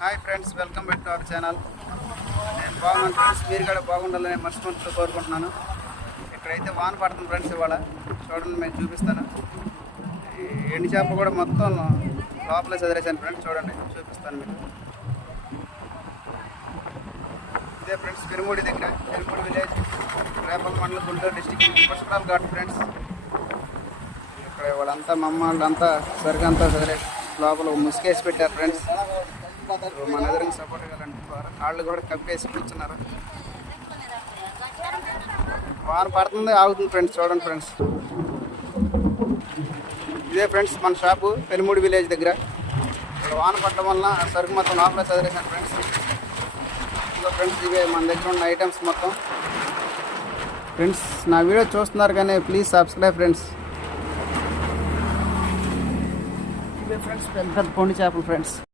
Hi friends, welcome back to our channel. నేను బాగున్నాను friends, మీరు కూడా బాగుండాలని మనస్ఫూర్తిగా కోరుకుంటున్నాను. ఇక్కడైతే వాన పడుతుంది ఫ్రెండ్స్. ఇవాళ చూడండి, నేను చూపిస్తాను. ఈ ఎండు చేప కూడా మొత్తం లోపల చదివేశాను ఫ్రెండ్స్. చూడండి, చూపిస్తాను మీకు. ఇదే ఫ్రెండ్స్ పెరుమూడి దగ్గర, పెరుమూడి విలేజ్, రేపల్ మండలం, గుంటూరు డిస్టిక్, పుష్కరాల ఘాట్ ఫ్రెండ్స్. ఇక్కడ వాళ్ళంతా మా అమ్మ వాళ్ళంతా సరిగంతా చదివేసి లోపల ముసుకేసి పెట్టారు ఫ్రెండ్స్. మన ఎదురుగా సపోర్ట్ కావాలంటున్నారు. వాళ్ళు కూడా కప్పేసి కూర్చున్నారు. వాన పడుతుంది, ఆగుతుంది ఫ్రెండ్స్. చూడండి ఫ్రెండ్స్, ఇదే ఫ్రెండ్స్ మన షాపు పెనుమూడి విలేజ్ దగ్గర. ఇక్కడ వాన పడడం వల్ల సరుకు మొత్తం లోపల చదివేశాను ఫ్రెండ్స్. ఇదో ఫ్రెండ్స్, ఇవే మన దగ్గర ఉన్న ఐటమ్స్ మొత్తం. ఫ్రెండ్స్, నా వీడియో చూస్తున్నారు కానీ ప్లీజ్ సబ్స్క్రైబ్ ఫ్రెండ్స్. ఇవే ఫ్రెండ్స్ పెద్ద పొండి చేపలు ఫ్రెండ్స్.